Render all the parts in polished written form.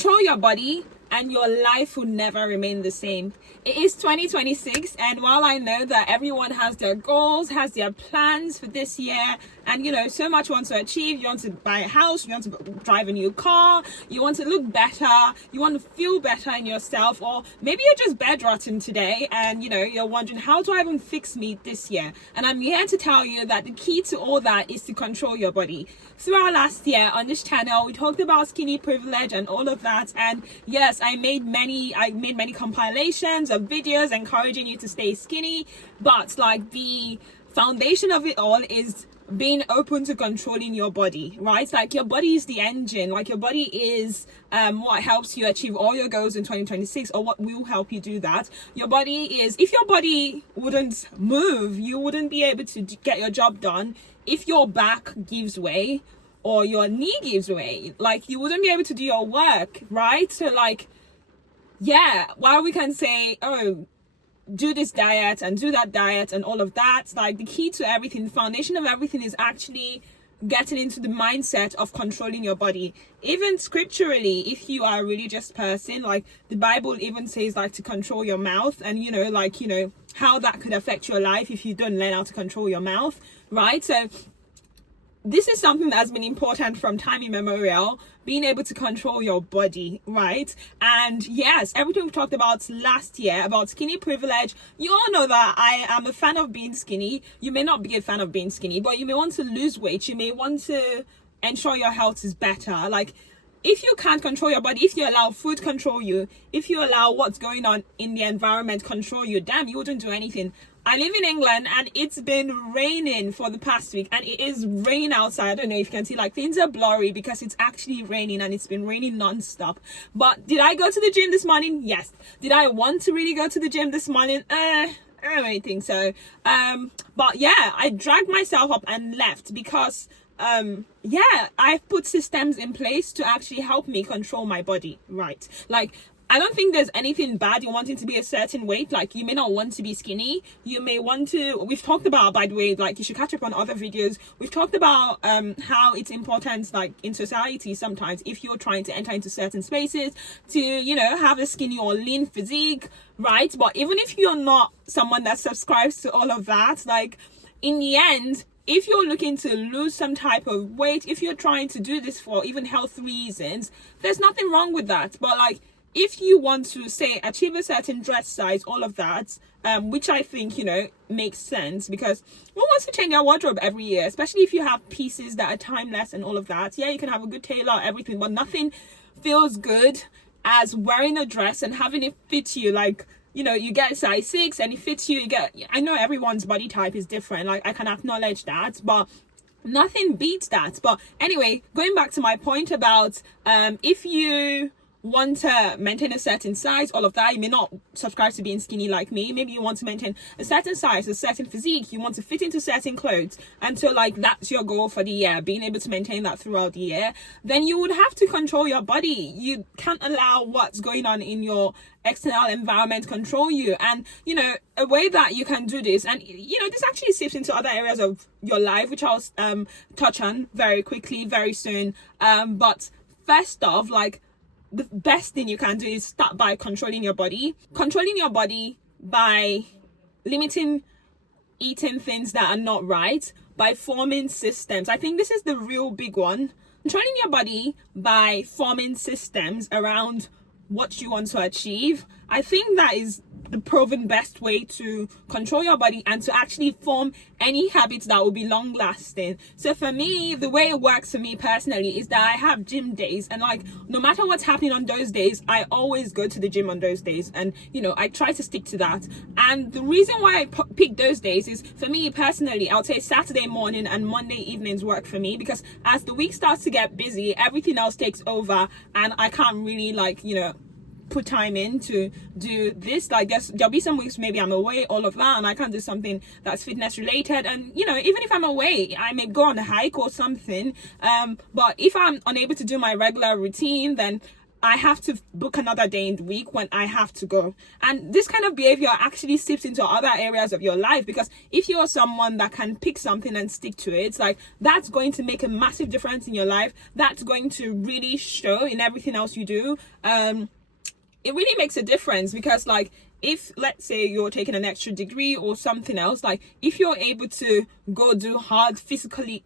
Control your body and your life will never remain the same. It is 2026, and while I know that everyone has their goals, has their plans for this year, and so much you want to achieve, you want to buy a house, you want to drive a new car, you want to look better, you want to feel better in yourself, or maybe you're just bedrotten today and you're wondering, how do I even fix me this year? And I'm here to tell you that the key to all that is to control your body. Throughout last year on this channel, we talked about skinny privilege and all of that, and yes, I made many compilations of videos encouraging you to stay skinny, but like the foundation of it all is being open to controlling your body, right? Like your body is the engine, like your body is what helps you achieve all your goals in 2026, or what will help you do that. Your body is, if your body wouldn't move, you wouldn't be able to get your job done. If your back gives way or your knee gives way, like you wouldn't be able to do your work, right? So like, yeah, while we can say, oh, do this diet and do that diet and all of that, like the key to everything, the foundation of everything is actually getting into the mindset of controlling your body. Even scripturally, if you are a religious person, like the Bible even says like to control your mouth, and how that could affect your life if you don't learn how to control your mouth, right? So this is something that's been important from time immemorial, being able to control your body, right? And yes, everything we talked about last year about skinny privilege, you all know that I am a fan of being skinny. You may not be a fan of being skinny, but you may want to lose weight. You may want to ensure your health is better. Like, if you can't control your body, if you allow food control you, if you allow what's going on in the environment control you, damn, you wouldn't do anything. I live in England and it's been raining for the past week, and it is raining outside. I don't know if you can see, like things are blurry because it's actually raining and it's been raining non-stop. But did I go to the gym this morning? Yes. Did I want to really go to the gym this morning? I don't really think so. But yeah, I dragged myself up and left because I've put systems in place to actually help me control my body, right? Like, I don't think there's anything bad in wanting to be a certain weight. Like, you may not want to be skinny. You may want to, we've talked about, by the way, like you should catch up on other videos. We've talked about how it's important, like in society sometimes, if you're trying to enter into certain spaces to, have a skinny or lean physique, right? But even if you're not someone that subscribes to all of that, like in the end, if you're looking to lose some type of weight, if you're trying to do this for even health reasons, there's nothing wrong with that. But like, if you want to say achieve a certain dress size, all of that, which I think, makes sense, because one wants to change their wardrobe every year, especially if you have pieces that are timeless and all of that. Yeah, you can have a good tailor, everything, but nothing feels good as wearing a dress and having it fit you. Like, you get size 6 and it fits you. I know everyone's body type is different. Like, I can acknowledge that, but nothing beats that. But anyway, going back to my point about if you want to maintain a certain size, all of that, you may not subscribe to being skinny like me. Maybe you want to maintain a certain size, a certain physique, you want to fit into certain clothes, and so like that's your goal for the year, being able to maintain that throughout the year. Then you would have to control your body. You can't allow what's going on in your external environment control you. And a way that you can do this, and this actually seeps into other areas of your life, which I'll touch on very quickly very soon, but first off, like, the best thing you can do is start by controlling your body by limiting eating things that are not right, by forming systems. I think this is the real big one. Controlling your body by forming systems around what you want to achieve. I think that is the proven best way to control your body and to actually form any habits that will be long lasting. So for me, the way it works for me personally is that I have gym days, and like no matter what's happening on those days, I always go to the gym on those days, and I try to stick to that. And the reason why I pick those days is, for me personally, I'll say Saturday morning and Monday evenings work for me, because as the week starts to get busy, everything else takes over and I can't really put time in to do this. Like, there'll be some weeks maybe I'm away, all of that, and I can't do something that's fitness related. And even if I'm away, I may go on a hike or something, but if I'm unable to do my regular routine, then I have to book another day in the week when I have to go. And this kind of behavior actually seeps into other areas of your life, because if you're someone that can pick something and stick to it, like that's going to make a massive difference in your life. That's going to really show in everything else you do. It really makes a difference, because like, if let's say you're taking an extra degree or something else, like if you're able to go do hard physically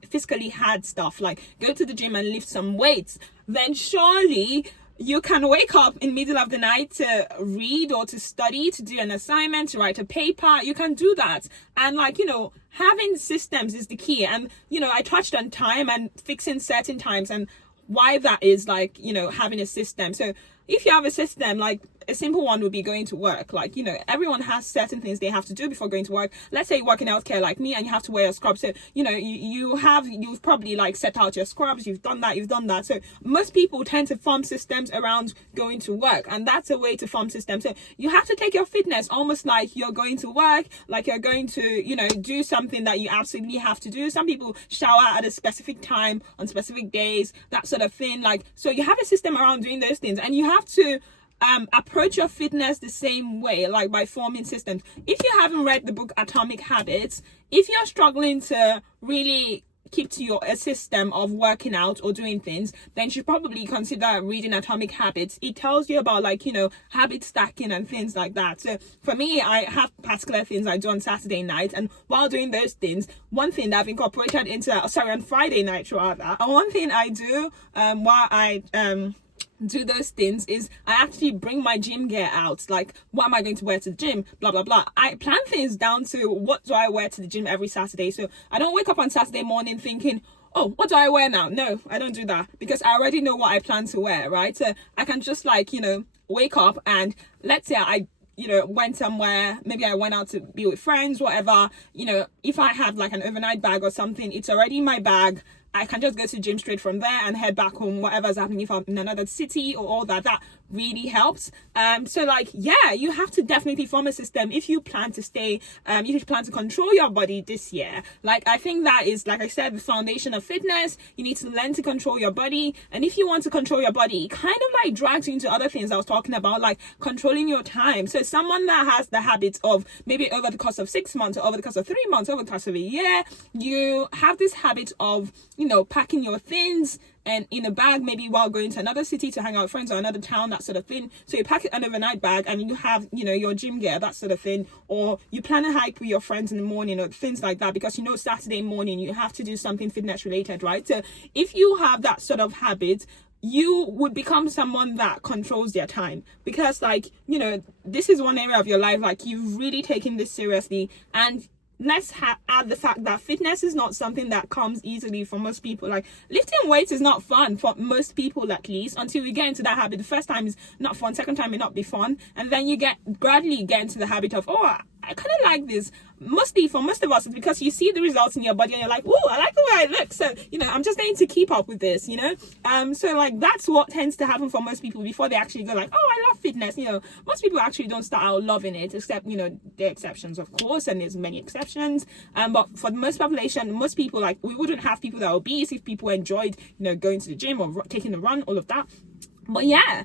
hard stuff, like go to the gym and lift some weights, then surely you can wake up in the middle of the night to read or to study, to do an assignment, to write a paper. You can do that. And like, you know, having systems is the key. And, you know, I touched on time and fixing certain times and why that is, like, you know, having a system. So if you have a system, like a simple one would be going to work. Like, you know, everyone has certain things they have to do before going to work. Let's say you work in healthcare like me and you have to wear a scrub. So, you know, you've probably like set out your scrubs, you've done that. So most people tend to form systems around going to work, and that's a way to form systems. So you have to take your fitness almost like you're going to work, like you're going to, you know, do something that you absolutely have to do. Some people shower at a specific time on specific days, that sort of thing. Like, so you have a system around doing those things, and you have to approach your fitness the same way, like by forming systems. If you haven't read the book Atomic Habits, if you're struggling to really keep to a system of working out or doing things, then you should probably consider reading Atomic Habits. It tells you about, like, you know, habit stacking and things like that. So for me, I have particular things I do on Saturday night, and while doing those things, one thing that I've incorporated into on Friday night rather, and one thing I do while I do those things is I actually bring my gym gear out. Like, what am I going to wear to the gym, blah blah blah. I plan things down to what do I wear to the gym every Saturday. So I don't wake up on Saturday morning thinking, oh, what do I wear now? No, I don't do that, because I already know what I plan to wear, right? So I can just, like, you know, wake up, and let's say I, you know, went somewhere, maybe I went out to be with friends, whatever, you know, if I have like an overnight bag or something, it's already in my bag. I can just go to the gym straight from there and head back home, whatever's happening. If I'm in another city or all that, that really helps. So like, yeah, you have to definitely form a system if you plan to stay, if you plan to control your body this year. Like, I think that is, like I said, the foundation of fitness. You need to learn to control your body. And if you want to control your body, it kind of like drags you into other things I was talking about, like controlling your time. So someone that has the habit of maybe over the course of 6 months, or over the course of 3 months, over the course of a year, you have this habit of, you know, packing your things and in a bag, maybe while going to another city to hang out with friends or another town, that sort of thing. So you pack it an overnight bag and you have, you know, your gym gear, that sort of thing. Or you plan a hike with your friends in the morning or things like that, because you know Saturday morning you have to do something fitness related, right? So if you have that sort of habit, you would become someone that controls their time, because, like, you know, this is one area of your life, like, you've really taken this seriously. And let's add the fact that fitness is not something that comes easily for most people. Like, lifting weights is not fun for most people, at least, until you get into that habit. The first time is not fun, second time may not be fun, and then you gradually get into the habit of, oh, I kind of like this. Mostly for most of us, it's because you see the results in your body and you're like, oh, I like the way I look, so, you know, I'm just going to keep up with this, you know. So like, that's what tends to happen for most people before they actually go like, oh, I love fitness. You know, most people actually don't start out loving it, except, you know, there are exceptions, of course, and there's many exceptions, but for the most population, most people, like, we wouldn't have people that are obese if people enjoyed, you know, going to the gym or taking a run, all of that. But yeah,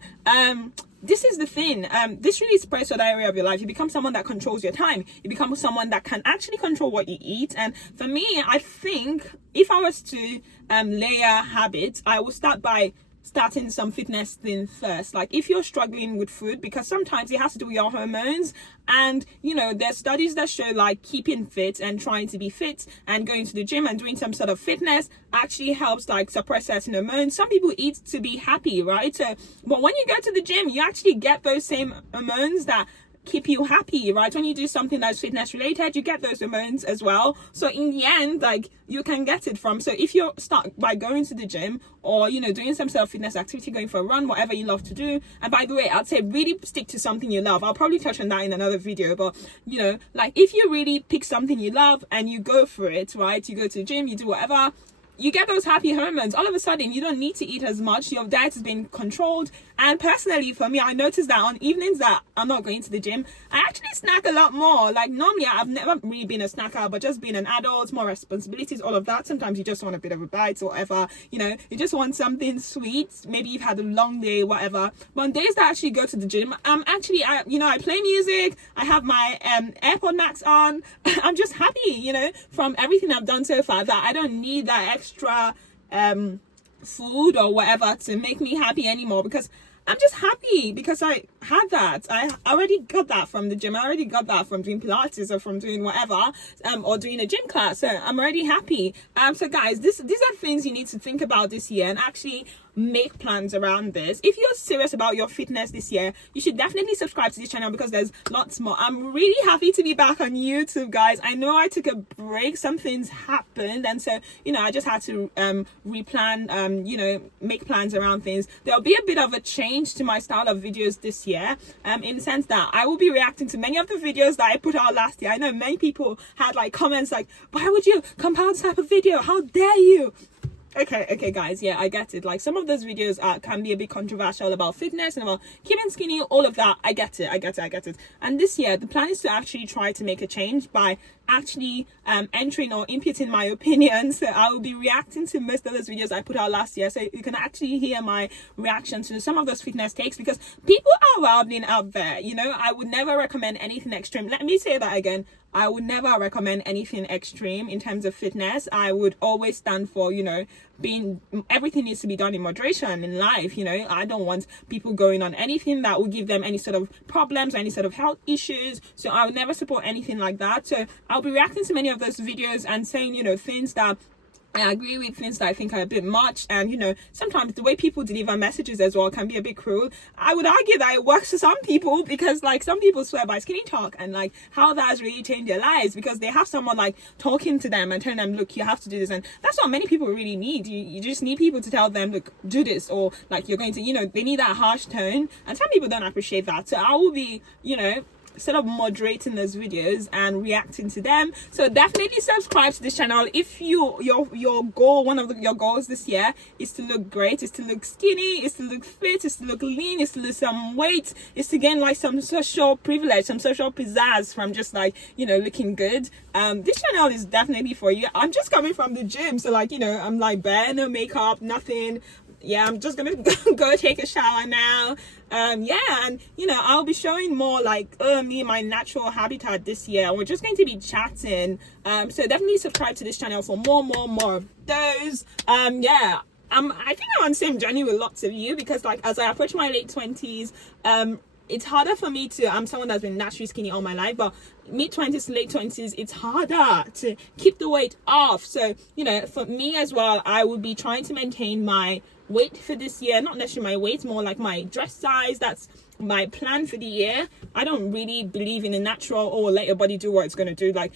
this is the thing. This really spreads to that area of your life. You become someone that controls your time. You become someone that can actually control what you eat. And for me, I think if I was to layer habits, I will start by starting some fitness thing first. Like, if you're struggling with food, because sometimes it has to do with your hormones, and, you know, there's studies that show, like, keeping fit and trying to be fit and going to the gym and doing some sort of fitness actually helps, like, suppress certain hormones. Some people eat to be happy, right? So, but when you go to the gym, you actually get those same hormones that keep you happy, right? When you do something that's fitness related, you get those hormones as well. So in the end, like, you can get it from, so if you start by going to the gym, or, you know, doing some sort of fitness activity, going for a run, whatever you love to do. And by the way, I'd say really stick to something you love. I'll probably touch on that in another video, but, you know, like, if you really pick something you love and you go for it, right? You go to the gym, you do whatever, you get those happy hormones. All of a sudden, you don't need to eat as much. Your diet has been controlled. And personally, for me, I noticed that on evenings that I'm not going to the gym, I actually snack a lot more. Like normally, I've never really been a snacker, but just being an adult, more responsibilities, all of that. Sometimes you just want a bit of a bite or whatever. You know, you just want something sweet. Maybe you've had a long day, whatever. But on days that I actually go to the gym, I play music. I have my AirPod Max on. I'm just happy, from everything I've done so far, that I don't need that extra food or whatever to make me happy anymore, because I'm just happy because I had that. I already got that from the gym. I already got that from doing Pilates or from doing whatever, or doing a gym class. So I'm already happy. So guys, these are things you need to think about this year and actually make plans around this. If you're serious about your fitness this year, you should definitely subscribe to this channel, because there's lots more. I'm really happy to be back on YouTube, guys. I know I took a break. Some things happened, and so I just had to replan, make plans around things. There'll be a bit of a change to my style of videos this year, in the sense that I will be reacting to many of the videos that I put out last year. I know many people had like comments like, why would you compile this type of video? How dare you? Okay guys, yeah, I get it. Like some of those videos can be a bit controversial about fitness and about keeping skinny, all of that. I get it. And this year the plan is to actually try to make a change by actually entering or inputting my opinion. So I will be reacting to most of those videos I put out last year, so you can actually hear my reaction to some of those fitness takes, because people are wilding out there. I would never recommend anything extreme. Let me say that again. I would never recommend anything extreme in terms of fitness. I would always stand for, everything needs to be done in moderation in life. I don't want people going on anything that will give them any sort of problems or any sort of health issues. So I would never support anything like that. So I'll be reacting to many of those videos and saying, things that I agree with, things that I think are a bit much, and sometimes the way people deliver messages as well can be a bit cruel. I would argue that it works for some people, because like some people swear by skinny talk and like how that has really changed their lives, because they have someone like talking to them and telling them, look, you have to do this. And that's what many people really need. You just need people to tell them, look, do this, or like you're going to, they need that harsh tone, and some people don't appreciate that. So I will be, sort of moderating those videos and reacting to them. So definitely subscribe to this channel if your goal, one of your goals this year is to look great, is to look skinny, is to look fit, is to look lean, is to lose some weight, is to gain like some social privilege, some social pizzazz from just like looking good. This channel is definitely for you. I'm just coming from the gym, so like I'm like bare, no makeup, nothing. Yeah, I'm just gonna go take a shower now. And I'll be showing more like me, my natural habitat this year. We're just going to be chatting. So definitely subscribe to this channel for more of those. I think I'm on the same journey with lots of you, because like as I approach my late 20s, it's harder for me to, I'm someone that's been naturally skinny all my life, but mid-20s to late 20s, it's harder to keep the weight off. So for me as well, I will be trying to maintain my weight for this year. Not necessarily my weight, more like my dress size. That's my plan for the year. I don't really believe in a natural, let your body do what it's going to do. Like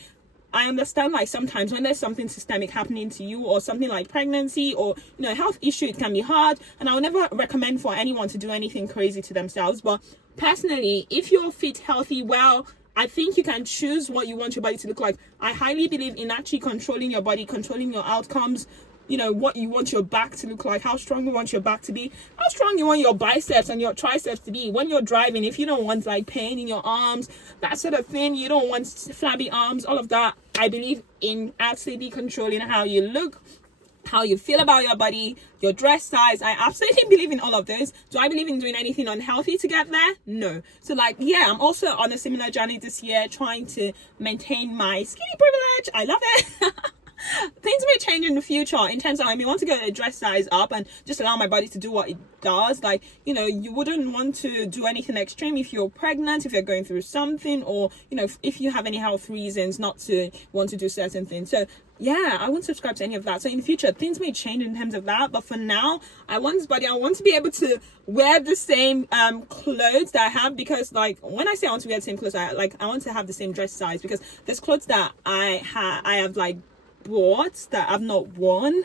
I understand like sometimes when there's something systemic happening to you, or something like pregnancy or health issue, it can be hard, and I would never recommend for anyone to do anything crazy to themselves. But personally, if you're fit, healthy, well, I think you can choose what you want your body to look like. I highly believe in actually controlling your body, controlling your outcomes. What you want your back to look like, how strong you want your back to be, how strong you want your biceps and your triceps to be. When you're driving, if you don't want like pain in your arms, that sort of thing, you don't want flabby arms, all of that. I believe in absolutely controlling how you look, how you feel about your body, your dress size. I absolutely believe in all of those. Do I believe in doing anything unhealthy to get there? No. So like, yeah, I'm also on a similar journey this year, trying to maintain my skinny privilege. I love it. Things may change in the future in terms of, I want to get a dress size up and just allow my body to do what it does. Like, you wouldn't want to do anything extreme if you're pregnant, if you're going through something, or, if you have any health reasons not to want to do certain things. So yeah, I won't subscribe to any of that. So in the future, things may change in terms of that. But for now, I want this body. I want to be able to wear the same clothes that I have, because like when I say I want to wear the same clothes, I want to have the same dress size, because there's clothes that I have like bought that I've not worn,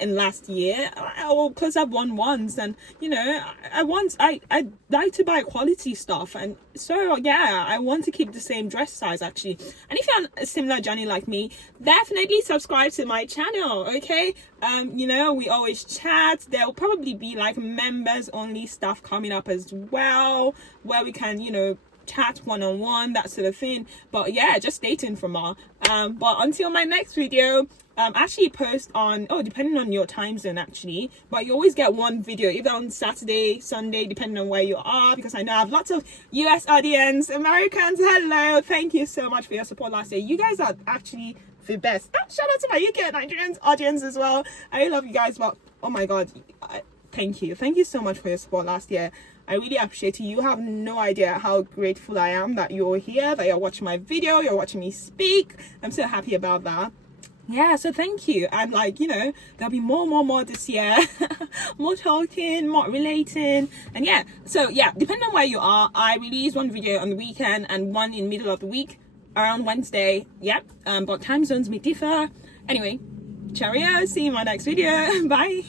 in last year. Well, because I've won once, and you know, I like to buy quality stuff, and so yeah, I want to keep the same dress size actually. And if you're on a similar journey like me, definitely subscribe to my channel, okay? You know, we always chat. There'll probably be like members only stuff coming up as well, where we can, you know, chat one-on-one, that sort of thing. But yeah, just stay tuned for more. But until my next video, actually post on, depending on your time zone actually, but you always get one video either on Saturday, Sunday, depending on where you are, because I know I have lots of US audience, Americans. Hello, thank you so much for your support last year. You guys are actually the best. Shout out to my UK Nigerians audience as well. I love you guys. But oh my god, thank you so much for your support last year. I really appreciate you. You have no idea how grateful I am that you're here, that you're watching my video, you're watching me speak. I'm so happy about that. Yeah, so thank you. And like, you know, there'll be more this year. More talking, more relating. And yeah, so yeah, depending on where you are, I release one video on the weekend and one in the middle of the week around Wednesday. Yep. But time zones may differ. Anyway, cheerio. See you in my next video. Bye.